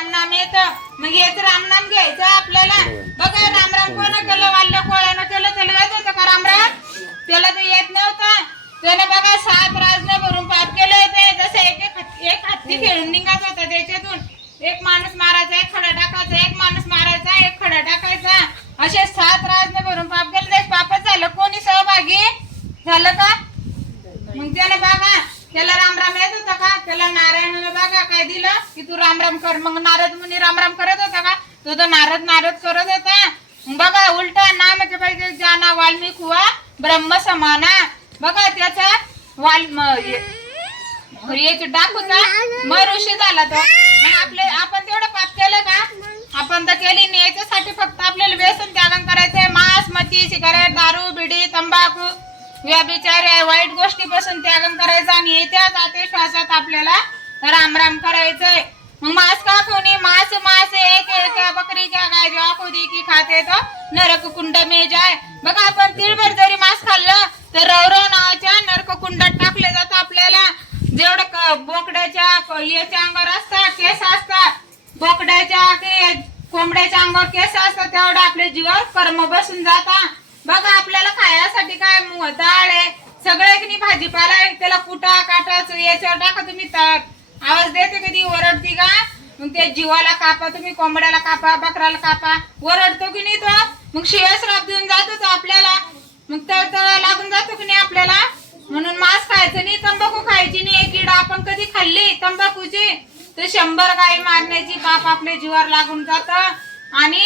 रामनाम येत. मग हेच रामनाम घ्यायचं आपल्याला. बघा रामराम कोण केलं? वाल्य कोळ्यानं केलं त्याला येत होतं का रामराम त्याला ते येत नव्हतं. त्याने बघा सात राजने भरून पाप केले होते जसं एक एक हत्ती- एक हत्ती खेळून निघत होता त्याच्यातून एक माणूस मारायचा एक खडा टाकायचा एक माणूस मारायचा एक खडा टाकायचा असे सात राजने भरून पाप केले ते पापच झालं कोणी सहभागी झालं का मग त्याला बघा त्याला रामराम येत होता का त्याला नारायणाला बघा काय दिलं की तू रामराम कर. मग नारद मुनी रामराम करत होता का? तो तर नारद नारद करत होता. बघा उलटा नामाच्या पाहिजे जाना वाल्मिक हुआ ब्रह्म समाना. बघा त्याचा वाल हे- डाकूचा मग ऋषी झाला तो. आपले आपण तेवढं पाप केलं का? आपण तर केली नाही. याच्यासाठी फक्त आपल्याला व्यसन त्यागन करायचंय. मांस मच्छी सिगारेट दारू बिडी तंबाखू या या वाईट गोष्टीपासून त्यागन करायचं आणि येत्या जाते श्वासात आपल्याला राम राम करायचंय. मग मांस का कोणी? मांस मांस एक एक बकरी क्या गाय जेव्हा खुदी की खाते तो. नरक कुंड मे जाय. बघा आपण तिळभर जरी मांस खाल्लं तर रवरव नावाच्या नरक कुंडात टाकले जातं आपल्याला. जेवढं बोकड्याच्या याच्या अंगावर असतात केस असतात. बोकड्याच्या कोंबड्याच्या अंगावर केस असतात तेवढं आपल्या जीवावर कर्म बसून जाता बघा आपल्याला खायसाठी काय डाळ आहे? सगळे की भाजीपाला आहे? त्याला कुटा काटाच याच्यावर टाका तुम्ही आवाज देते कधी ओरडती का? मग ते जीवाला कापा तुम्ही कोंबड्याला कापा बकराला कापा. ओरडतो की नाही तो? मग शिवाय श्राप देऊन जातो तो आपल्याला. मग तळ तळ लागून जातो की नाही आपल्याला? म्हणून मांस खायचं नाही तंबाखू खायची नाही. एक किडा आपण कधी खाल्ली? तंबाखूची. तर शंभर गाई मारण्याची पाप आपल्या जीवावर लागून जात. आणि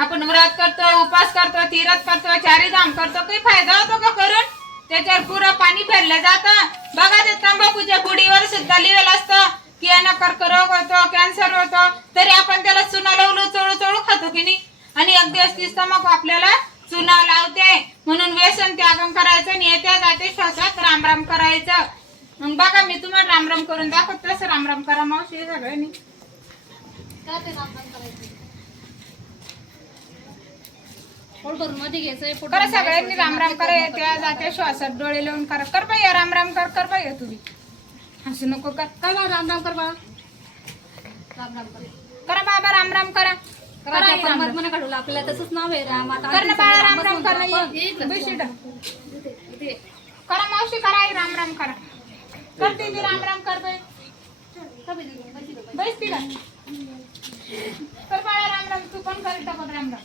आपण व्रत करतो उपास करतो तीरथ करतो चारी धाम करतो. काही फायदा होतो का करून? त्याच्यावर पुरं पाणी फेरलं जातं. बघा कर्करोग होतो कॅन्सर होतो तरी आपण त्याला चुना लावलो चळू चळू खातो की नाही? आणि एक दिवस तंबाखू आपल्याला चुना लावते. म्हणून व्यसन त्यागम करायचं आणि येत्या जाते श्वासात रामराम करायचं. मग बघा मी तुम्हाला रामराम करून दाखवत. तसं रामराम करा मावशी सगळ्यांनी ते रामराम भरून मध्ये करा भरून सगळ्यांनी बाहेर राम राम सोडायचं. करा येत्या जाते श्वासात डोळे लावून करा. कर बाई राम राम कर कर बाई तुम्ही. हसू नको कर. काय बा राम राम कर बा. राम राम कर. करा बाबा राम राम करा. करा आई राम राम. आपल्याला तसंच नाव आहे राम. आता कर ना बाळा राम राम कर. बैशी टाक. इथे. करा मावशी करा आई राम राम करा. करते ती राम राम कर बाई बैस तिला कर बाळा राम राम. तू पण कर टाकत राम राम.